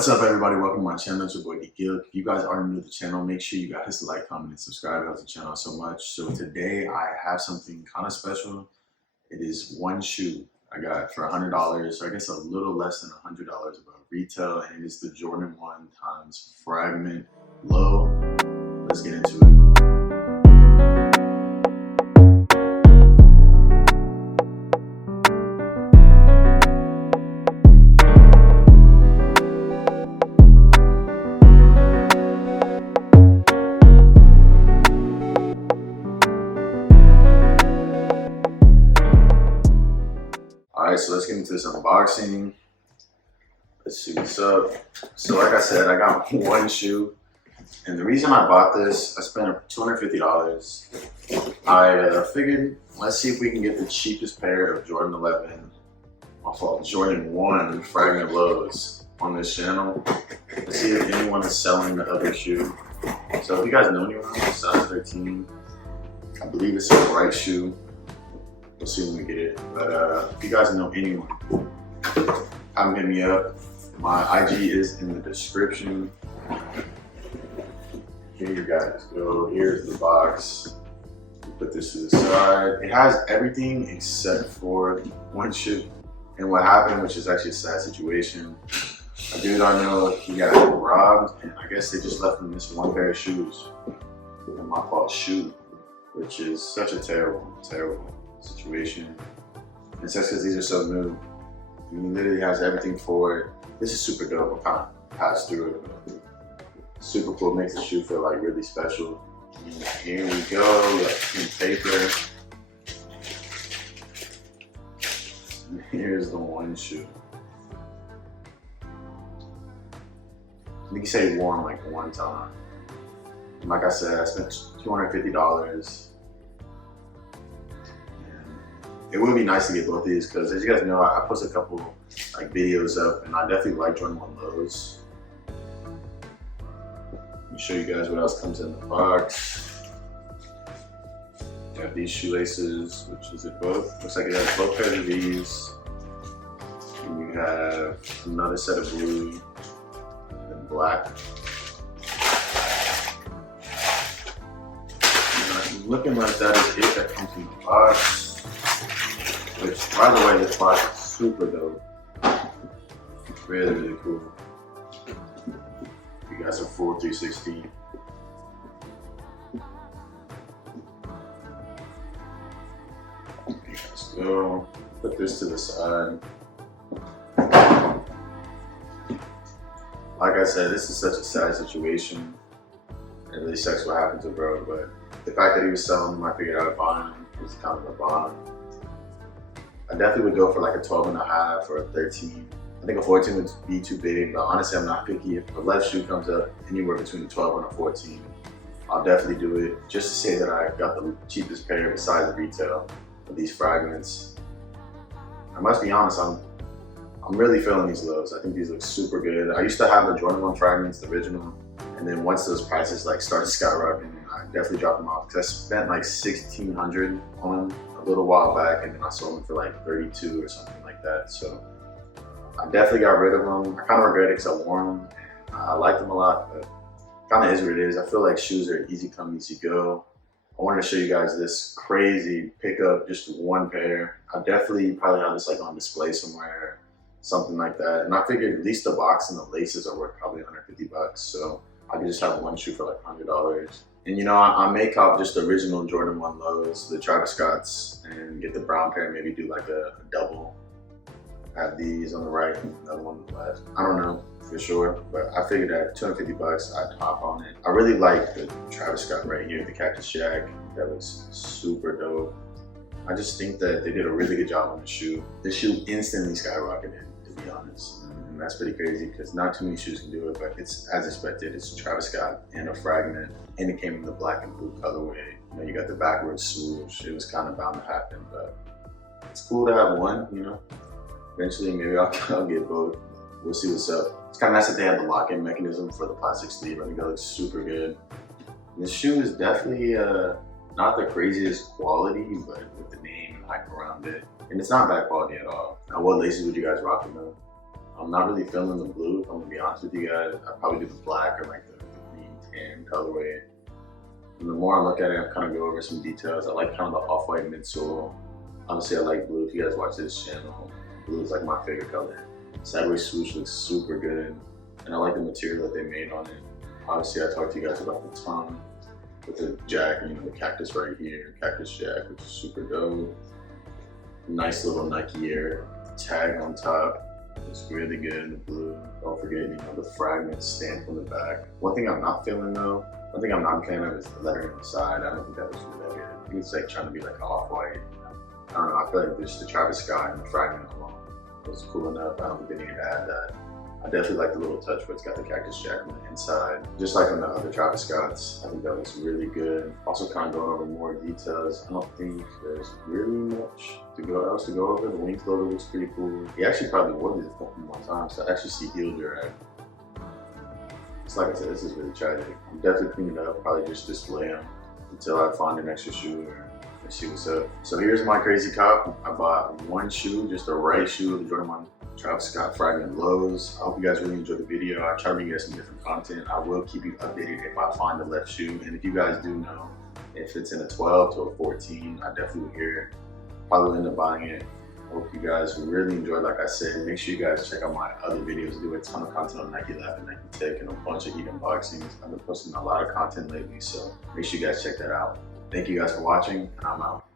What's up, everybody? Welcome to my channel. It's your boy D-Gil. If you guys are new to the channel, make sure you guys like, comment, and subscribe. It helps the channel out so much. So today I have something kind of special. It is one shoe I got for $100, so I guess a little less than $100 above retail, and it is the Jordan 1 times Fragment Low. Let's get into it. Alright, so let's get into this unboxing. Let's see what's up. So like I said, I got one shoe. And the reason I bought this, I spent $250. I figured, let's see if we can get the cheapest pair of Jordan 11, Jordan 1 Fragment Lows on this channel. Let's see if anyone is selling the other shoe. So if you guys know anyone, size 13. I believe it's a bright shoe. We'll see when we get it. But if you guys know anyone, have them hit me up. My IG is in the description. Here you guys go. Here's the box. Put this to the side. It has everything except for one shoe. And what happened, which is actually a sad situation, a dude I know, he got robbed, and I guess they just left him this one pair of shoes. And my fault shoe, which is such a terrible, terrible situation. And it's just because these are so new. I mean, literally has everything for it. This is super dope. I kind of passed through it. But super cool. Makes the shoe feel like really special. And here we go. We got some paper. And here's the one shoe. I think you say worn like one time. And like I said, I spent $250. It would be nice to get both of these because, as you guys know, I post a couple like videos up, and I definitely like Jordan 1 Lows. Let me show you guys what else comes in the box. You have these shoelaces, which is it both? Looks like it has both pairs of these. And you have another set of blue and black. And looking like that is it that comes in the box. Which, by the way, this box is super dope. Really, really cool. You guys are full 360. Let's go. Put this to the side. Like I said, this is such a sad situation. It really sucks what happened to bro, but the fact that he was selling them, I figured out buying them was kind of a bond. I definitely would go for like a 12.5 or a 13. I think a 14 would be too big, but honestly, I'm not picky. If the left shoe comes up anywhere between a 12 and a 14, I'll definitely do it. Just to say that I got the cheapest pair besides retail of these Fragments. I must be honest, I'm really feeling these lows. I think these look super good. I used to have the Jordan 1 Fragments, the original, and then once those prices like started skyrocketing, I definitely dropped them off because I spent like $1,600 on them a little while back, and then I sold them for like 32 or something like that. So I definitely got rid of them. I kind of regret it because I wore them. I like them a lot, but kind of is what it is. I feel like shoes are easy come, easy go. I wanted to show you guys this crazy pickup, just one pair. I definitely probably have this like on display somewhere, something like that. And I figured at least the box and the laces are worth probably 150 bucks. So I could just have one shoe for like $100. And you know, I may cop just the original Jordan 1 Lows, the Travis Scotts, and get the brown pair and maybe do like a double. Have these on the right and another one on the left. I don't know for sure, but I figured at 250 bucks, I'd hop on it. I really like the Travis Scott right here, the Cactus Jack. That looks super dope. I just think that they did a really good job on the shoe. The shoe instantly skyrocketed, to be honest. And that's pretty crazy because not too many shoes can do it, but it's as expected. It's Travis Scott and a Fragment, and it came in the black and blue colorway. You know, you got the backwards swoosh. It was kind of bound to happen, but it's cool to have one, you know. Eventually, maybe I'll get both. We'll see what's up. It's kind of nice that they have the lock-in mechanism for the plastic sleeve. I think that looks super good. And this shoe is definitely not the craziest quality, but with the name and hype around it. And it's not bad quality at all. Now, what laces would you guys rock them though? I'm not really feeling the blue, if I'm gonna be honest with you guys. I'd probably do the black or like the green tan colorway. And the more I look at it, I kind of go over some details. I like kind of the off-white midsole. Honestly, I like blue. If you guys watch this channel, blue is like my favorite color. Sideways swoosh looks super good, and I like the material that they made on it. Obviously, I talked to you guys about the tongue with the jack, you know, the cactus right here, cactus jack, which is super dope. Nice little Nike Air tag on top. It's really good in the blue. Don't forget, you know, the Fragment stamp on the back. One thing I'm not feeling though, one thing I'm not a fan of is the lettering on the side. I don't think that was really that good. I think it's like trying to be like off-white. I don't know, I feel like just the Travis Scott and the Fragment alone was cool enough. I don't think they needed to add that. I definitely like the little touch where it's got the cactus jack on the inside. Just like on the other Travis Scotts, I think that looks really good. Also kind of going over more details. I don't think there's really much else to go over. The Wings logo looks pretty cool. He actually probably wore these a couple more times, so I actually see heel drag. It's like I said, this is really tragic. I'm definitely cleaning it up, probably just display them until I find an extra shoe or see what's up. So here's my crazy cop. I bought one shoe, just the right shoe, the Jordan 1 Travis Scott Fragment lows. I hope you guys really enjoyed the video. I try to bring you guys some different content. I will keep you updated if I find the left shoe. And if you guys do know if it's in a 12 to a 14, I definitely will hear it. Probably end up buying it. I hope you guys really enjoyed. Like I said, make sure you guys check out my other videos. I do a ton of content on Nike Lab and Nike Tech and a bunch of heat unboxings. I've been posting a lot of content lately, so make sure you guys check that out. Thank you guys for watching, and I'm out.